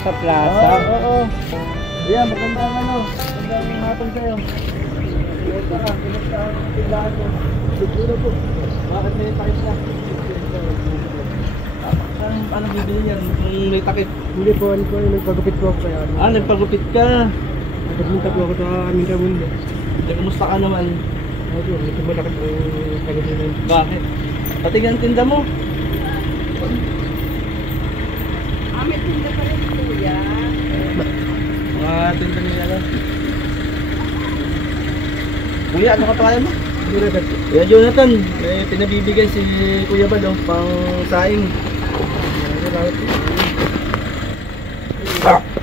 sa plaza. Oo. Ayan, magandang magandang hapon kayo. Kumusta ang tindahan mo? Siguro po. Bakit may takip na? Anong bibili niyan? Kung may takip? Hindi po, nagpagupit po ako kaya. Nagpagupit ka. Nagpunta po ako sa aming kamundo. Kumusta ka naman? Ito, ito malaki po yung kagustuhan. Bakit? Pati ang tinda mo? May tinda pa rin kuya. Mga tinda niya lang. Kuya, ano ka pangalan mo? Jonathan. Kuya Jonathan, may pinabibigay si Kuya Bal, pang saing.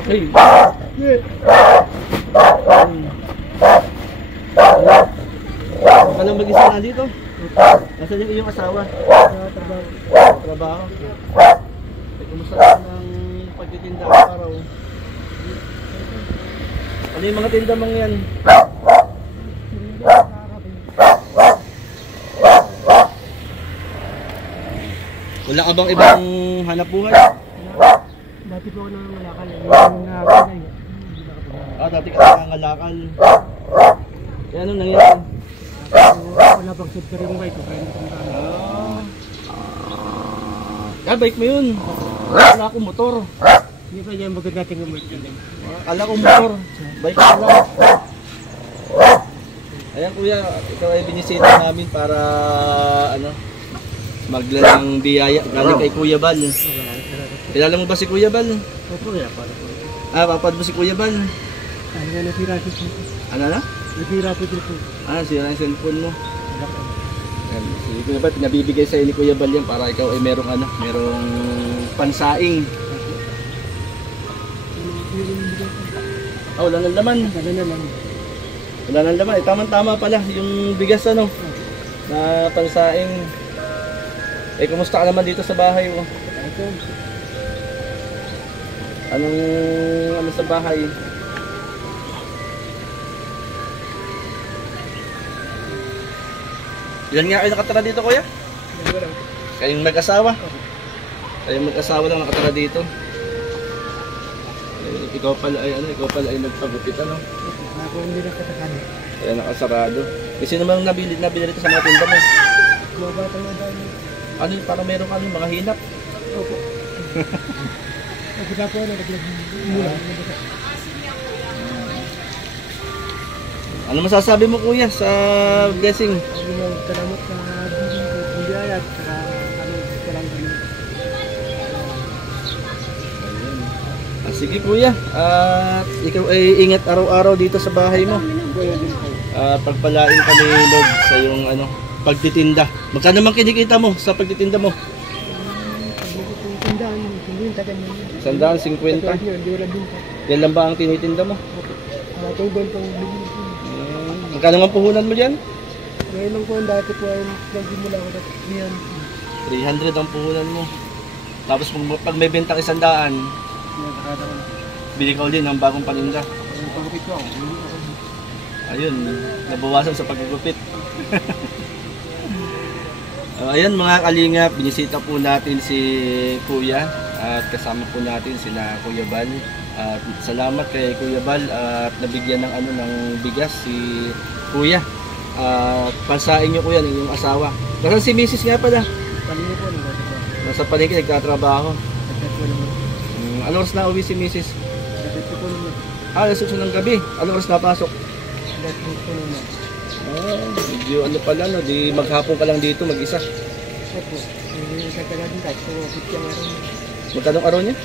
Hey. Ka lang mag-isa na dito? Nasaan yung iyong asawa? Trabaho. Kumusta ka ng pagtitinda araw? Ano yung mga tinda mong yan? Wala ka bang ibang hanap buhay? Dati po ako nangangalakal. Yung nakakagay. Dati ka nangangalakal. Kaya ano nangyari? Wala pang set ka rin yung bike ko. Kaya hindi ko Bike mo yun. Wala akong motor. Hindi pa dyan magod natin yung bike. Kala ko motor. Bike ko lang. Ayan kuya, ikaw ay binisita namin para ano, maglalang biyaya galing kay Kuya Bal. Kilala mo ba si Kuya Bal? Opo, kaya para po. Papad mo si Kuya Bal? Ano nga nasira po po. Ano na? Nasira po po. Sira yung cellphone mo. Ayan, si Kuya Bal, pinabibigay sa'yo ni Kuya Bal yan para ikaw ay merong ano, merong pansaing. Wala nang laman. Wala nang laman. Tama-tama pala yung bigas ano, na pansaing. Kumusta ka naman dito sa bahay mo? Ano sa bahay? Ilan nga kayo nakatara dito, kuya? Kayong mag-asawa? Kayong mag-asawa lang nakatara dito? Ikaw pala ay nagpagupit ano? Ako hindi na katakan. Kaya nakasarado. Kasi namang nabili dito sa mga tinda mo? Mga bata na dahil. Ano yung parang meron ka mga hinap? Opo. Nagkita po na nagmula. Ano masasabi mo kuya sa blessing? Salamat sa biyaya at saka salamat kami. Sige kuya, ikaw ay ingat araw-araw dito sa bahay mo. Pagpalain ka ni Lord sa iyong ano, pagtitinda. Magkano naman kinikita mo sa pagtitinda mo? 150. Yan lang ba ang tinitinda mo? Magkano naman puhunan mo dyan? Ngayon lang po, dati po ay nagsimula ako at 300 ang puhunan mo. Tapos pag may bentang 100, bili ka ulit ng bagong paninda. Ayun, nabawasan sa paggugupit. Ayan mga kalingap, binisita po natin si Kuya at kasama po natin sina Kuya Bal. At salamat kay Kuya Bal at nabigyan ng ano ng bigas si Kuya. At pansain niyo Kuya ng iyong asawa. Nasaan si Mrs. nga pala? Palingki po. Nasa palengke nagtatrabaho. Anong oras na uwi si Mrs.? Alas 8 ng gabi. Anong oras napasok? Medyo ano pala no, di maghapon ka lang dito mag-isa. Opo. Magkano araw niya?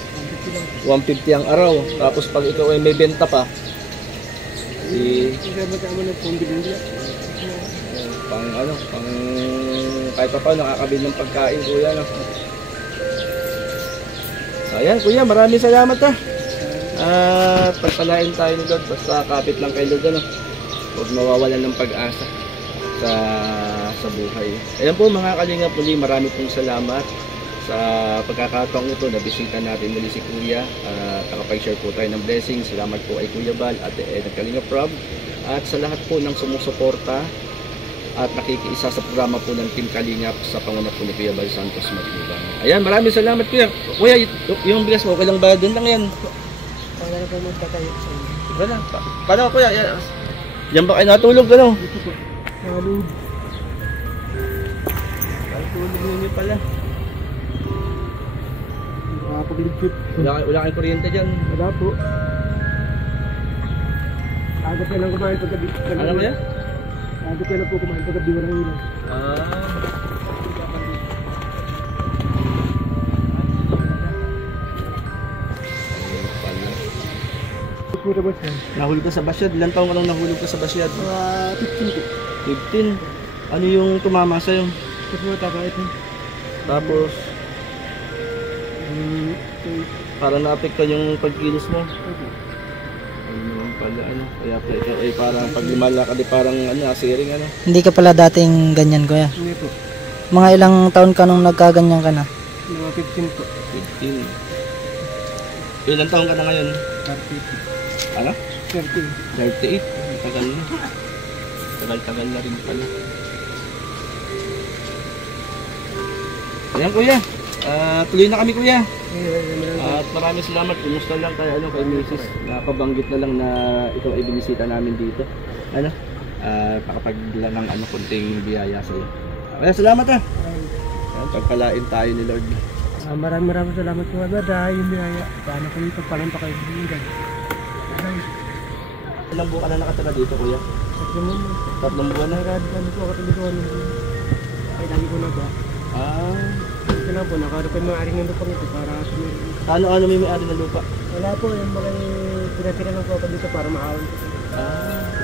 150 ang araw. Tapos pag ikaw ay may benta pa, pang ano, pang kahit pa paano nakakabili ng pagkain kuya no. Ayan kuya, maraming salamat ha. At pagpalain tayo ni Lord, basta kapit lang kay Lord ano. Huwag mawawalan ng pag-asa sa buhay. Ayan po mga kalingap, muli marami pong salamat sa pagkakataong ito na bisita natin muli si Kuya at nakapag-share po tayo ng blessing. Salamat po kay Kuya Bal at Kalingap Rob at sa lahat po ng sumusuporta at nakikiisa sa programa po ng Team Kalingap sa panguna po ni Kuya Bal Santos Matubang. Ayan, maraming salamat Kuya. Kuya, yung bigas mo, okay lang ba? Doon lang yan. Wala na po magkakayo sa inyo. Wala. Paano Kuya? Yan ba kayo natulog? Ano? Dito po. Nalud. Natulog ninyo pala. Makapagligpit. Wala kayong kuryente dyan. Wala po. Agad ka lang kumain paggabi. Ano Kuya? Agad ka lang po kumain paggabi. Walang ilaw. Pura ba siya? Nahulog ka sa basyad. Ilan taong ka lang nahulog ka sa basyad? 15 po. 15. Ano yung tumama sa'yo? Tapos mo takait mo. Tapos, parang naapekto yung pagkilos mo. Ano naman pala, ano? Kaya pa ikaw ay parang pag lumalakad ay parang ano, asiring ano. Hindi ka pala dating ganyan, kuya. Hindi po. Mga ilang taon ka nung nagkaganyan ka na? Mga 15 po. 15. Ilan taong ka na ngayon? 30. Ano? 30. 38. Tagal na. Tagal na rin pala. Ayan kuya. Tuloy na kami kuya. At maraming salamat. Kumusta lang kay Mrs. Napabanggit na lang na ikaw ay binisita namin dito. Ano? Nakapagdala ng konting biyaya sa iyo. Kaya salamat Ayan, pagpalain tayo ni Lord. Maraming salamat po dahil yung biyaya. Paano kami pagpalan pa kayo? Ilang buwan ka na nakatira dito kuya? 3 buwan na. Ano po katulikuan mo? Ay lagi ko na ba? Ito na po, nakano kayo maaring ng lupang ito para Ano may may-ari ng lupa? wala po, yung mga pinatira ng po dito para maawan ko.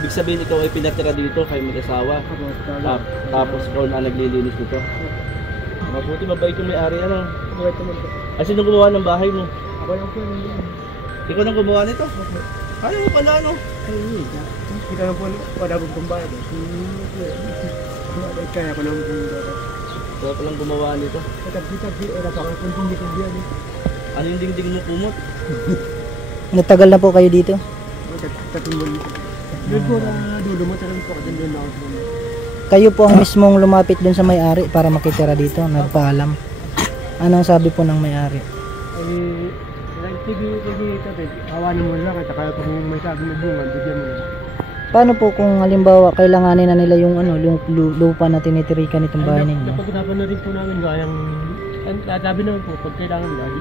Ibig sabihin ikaw ay pinatira dito kayo mag-asawa. Tapos ikaw na naglilinis dito. Mabuti mabait yung may-ari ano. Mabait naman po. Sino gumawa ng bahay mo? Ako lang po yun. Ikaw nang gumawa nito? Ano mo pala ano? Kita na po, wala po itong bayad. Kaya ko naman po yung bayad. Ikaw palang gumawa nito. Tagbi-tagbi, wala pa kang kundi-kundi yan. Ano yung dingding mo kumot? Natagal na po kayo dito? Tatumbol nito. Doon po na dulo mo talagang po kasi doon na ako dulo. Kayo po ang mismong lumapit dun sa may-ari para makitira dito, nagpaalam. Anong sabi po ng may-ari? Ay, sige, tatay. Hawanin mo lang at kaya kung may sabi mo bunga, bigyan mo lang. Paano po kung halimbawa kailanganin na nila yung yung lupa na tinitirikan itong bahay ninyo? Napag-usapan na rin po namin gayang, sabi naman po, pag kailangan lagi.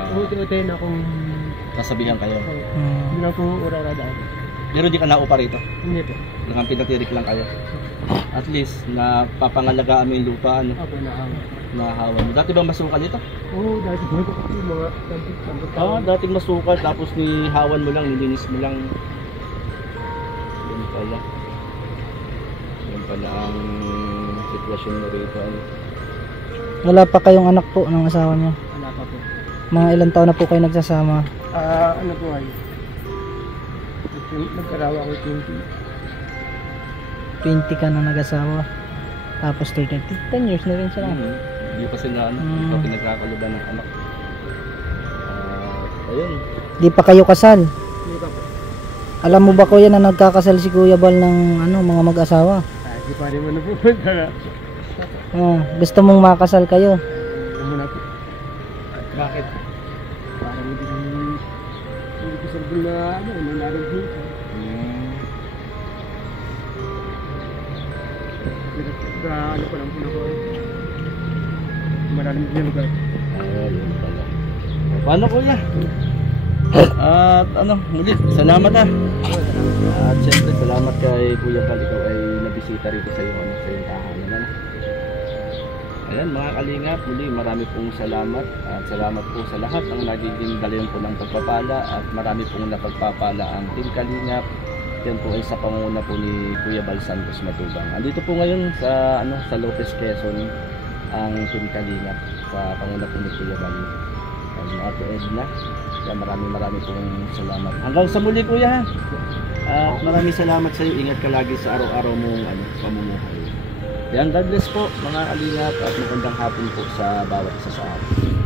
Uti-uti na kung Sasabihan kayo. hindi na po urara dahil. Pero di ka naupa rito. Hindi po. Lang pinatirik lang kayo. At least napapangalagaan mo yung lupa ano, Ako nahawa mo. Dati ba masukal ito? Oo, dahil ko yung mga sampit. Dating masukal tapos nihawan mo lang, nilinis mo lang. Yun pala. Yun pala ang sitwasyon mo rito. Ano. Wala pa kayong anak po ng asawa niyo? Wala pa po. Mga ilang taon na po kayo nagsasama? Ano po ay? Nagkarawa ko 20 ka na nag-asawa. Tapos 10 years na rin sila. Hindi pa sila hindi pa pinagkakaluban ng anak. Ayun. Di pa kayo kasal? Hindi pa po. Alam mo ba kuya na nagkakasal si Kuya Bal ng mga mag-asawa? Hindi pa rin mo na po. Gusto mong makasal kayo? Muna po. Bakit? Parang hindi ko sabi na narin dito. Ano pa lang po na po. Malalim din yung lugar. Ayun pala. Paano kuya? At muli, salamat At syempre, salamat kay Kuya Bal, ikaw ay nabisita rito sa iyong sa iyong tahanan. Ayan mga kalingap, muli marami pong salamat at salamat po sa lahat ng nagiging dalayan po ng pagpapala at marami pong napagpapala ang Team Kalingap. Yan po ay sa pangunguna po ni Kuya Bal Santos Matubang. Andito po ngayon sa sa Lopez, Quezon ang Team Kalingap sa pangunguna po ni Kuya Bal. Ate Edna. Kaya marami pong salamat. Hanggang sa muli kuya. At maraming salamat sa iyo. Ingat ka lagi sa araw-araw mong pamumuhay. Yan, God bless po mga kalingap at magandang hapon po sa bawat isa sa atin.